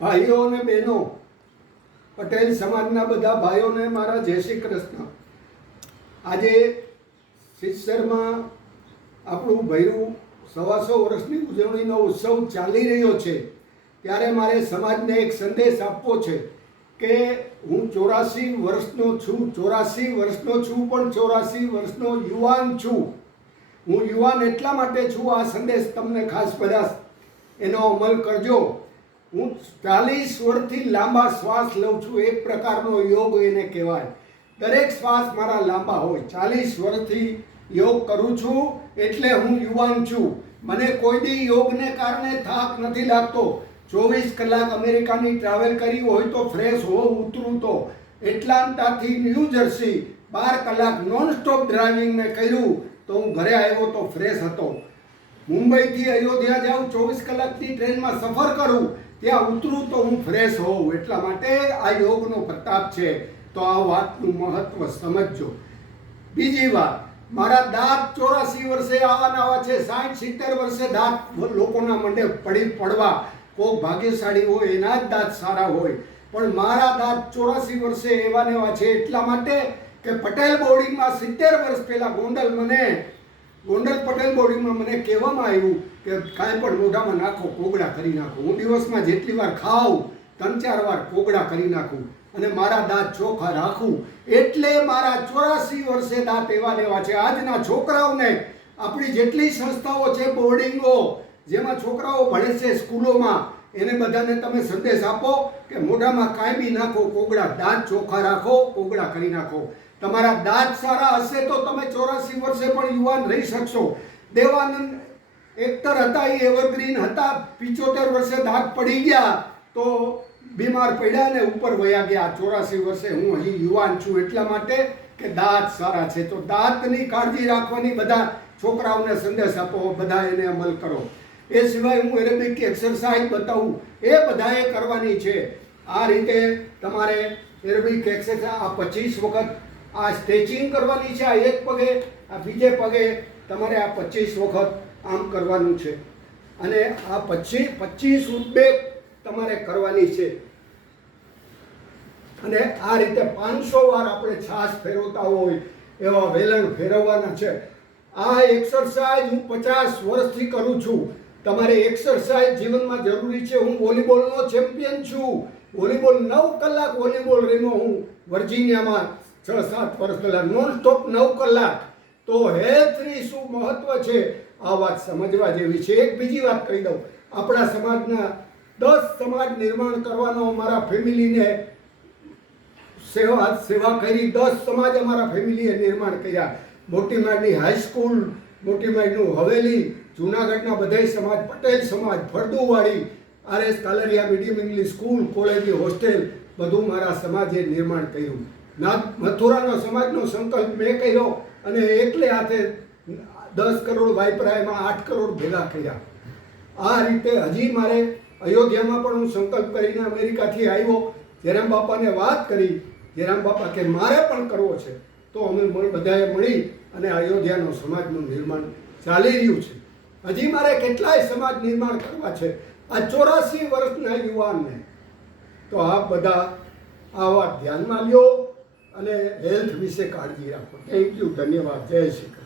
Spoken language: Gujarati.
ભાઈઓ અને બહેનો, પટેલ સમાજના બધા ભાઈઓને મારા જય શ્રી કૃષ્ણ. આજે સિત્સરમાં આપણું ભર્યું 125 વર્ષની ઉજવણીનો ઉત્સવ ચાલી રહ્યો છે, ત્યારે મારે સમાજને એક સંદેશ આપવો છે કે હું 84 વર્ષનો છું, પણ 84 વર્ષનો યુવાન છું. હું યુવાન એટલા માટે છું, આ સંદેશ તમને ખાસ બધા એનો અમલ કરજો. હું 40 વર્ષથી લાંબા શ્વાસ લઉં છું, એક પ્રકારનો યોગ એને કહેવાય. દરેક શ્વાસ મારા લાંબા હોય. 40 વર્ષથી યોગ કરું છું એટલે હું યુવાન છું. મને કોઈ દી યોગને કારણે થાક નથી લાગતો. 24 કલાક અમેરિકાની ટ્રાવેલ કરી હોય તો ફ્રેશ હોઉં, ઉતરું તો. એટલાન્ટાથી ન્યૂ જર્સી 12 કલાક નોન સ્ટોપ ડ્રાઇવિંગ મેં કર્યું તો હું ઘરે આવ્યો તો ફ્રેશ હતો. મુંબઈથી અયોધ્યા જાઉં, 24 કલાકની ટ્રેનમાં સફર કરું, ત્યાં ઉતરું તો હું ફ્રેશ હોઉં. એટલા માટે આ યોગનો પ્રતાપ છે. તો આ વાતનું મહત્વ સમજજો. બીજી વાત, મારા દાંત 84 વર્ષે આવા છે. 60-70 વર્ષે દાંત લોકોના મંડે પડવા. કોક ભાગ્યશાળી હોય એના જ દાંત સારા હોય, પણ મારા દાંત 84 વર્ષે એવા ને એવા છે. એટલા માટે કે પટેલ બોર્ડિંગમાં 70 વર્ષ પહેલાં ગોંડલ પટેલ બોર્ડિંગમાં મને કહેવામાં આવ્યું કે કાંઈ પણ મોઢામાં નાખો, કોગળા કરી નાખો. હું દિવસમાં જેટલી વાર ખાઉં 3-4 વાર કોગળા કરી નાખું અને મારા દાંત ચોખ્ખા રાખું. એટલે મારા 84 વર્ષે દાંત એવા ને એવા છે. આજના છોકરાઓને આપણી જેટલી સંસ્થાઓ છે, બોર્ડિંગો જેમાં છોકરાઓ ભણે છે, સ્કૂલોમાં, એને બધાને તમે સંદેશ આપો કે મોઢામાં કાંઈ બી નાખો, કોગળા, દાંત ચોખ્ખા રાખો, કોગળા કરી નાખો. તમારા દાંત સારા હશે તો તમે 84 વર્ષે પણ યુવાન રહી શકશો. દેવાનંદ એક્ટર હતા, એ એવરગ્રીન હતા. 75 વર્ષે દાંત પડી ગયા તો બીમાર પડ્યા ને ઉપર વયા ગયા. 84 વર્ષે હું હજી યુવાન છું એટલા માટે કે દાંત સારા છે. તો દાંતની કાળજી રાખવાની બધા છોકરાઓને સંદેશ આપો, બધા એને અમલ કરો. એ સિવાય હું એરોબિક એક્સરસાઇઝ બતાવું, એ બધાએ કરવાની છે. આ રીતે તમારે એરોબિક એક્સરસાઇઝ આ 25 વખત આ સ્ટ્રેચિંગ કરવાની છે. આ એક પગે, આ બીજે પગે તમારે આ 25 વખત આમ કરવાનું છે. અને આ 25 ઉદ્વેગ તમારે કરવાની છે. અને આ રીતે 500 વાર આપણે છાશ ફેરવતા હોય એવા વેલણ ફેરવવાના છે. આ એક્સરસાઇઝ હું 50 વર્ષથી કરું છું. તમારે એક્સરસાઇઝ જીવનમાં જરૂરી છે. હું વોલીબોલનો ચેમ્પિયન છું. વોલીબોલ 9 કલાક વોલીબોલ રમ્યો હું વર્જિનિયામાં 6-7 વર્ષ પહેલાં, નોન સ્ટોપ 9 કલાક. તો હેલ્થની શું મહત્વ છે આ વાત સમજવા જેવી છે. એક બીજી વાત કહી દઉં, આપણા સમાજના 10 સમાજ નિર્માણ કરવાનો અમારા ફેમિલીને સેવા કરી. 10 સમાજ અમારા ફેમિલીએ નિર્માણ કર્યા. મોટી માળની હાઈસ્કૂલ, મોટી માળનું હવેલી, જૂનાગઢના બધા સમાજ, પટેલ સમાજ, ફળદુવાડી, RS Kalariya medium English school, કોલેજની હોસ્ટેલ, બધું મારા સમાજે નિર્માણ કર્યું. મથુરાનો સમાજનો સંકલ્પ મેં કર્યો અને એકલે હાથે 10 કરોડ વાપરા, એમાં 8 કરોડ ભેગા કર્યા. આ રીતે હજી મારે અયોધ્યામાં પણ હું સંકલ્પ કરીને અમેરિકાથી આવ્યો, જયરામ બાપાને વાત કરી. જયરામ બાપા કે મારે પણ કરવો છે. તો અમે બધાએ મળી અને અયોધ્યાનો સમાજનું નિર્માણ ચાલી રહ્યું છે. હજી મારે કેટલાય સમાજ નિર્માણ કરવા છે આ 84 વર્ષના યુવાનને. તો આ બધા આ વાત ધ્યાનમાં લ્યો અને હેલ્થ વિશે કાળજી રાખો. થેન્ક યુ, ધન્યવાદ, જય શ્રી કૃષ્ણ.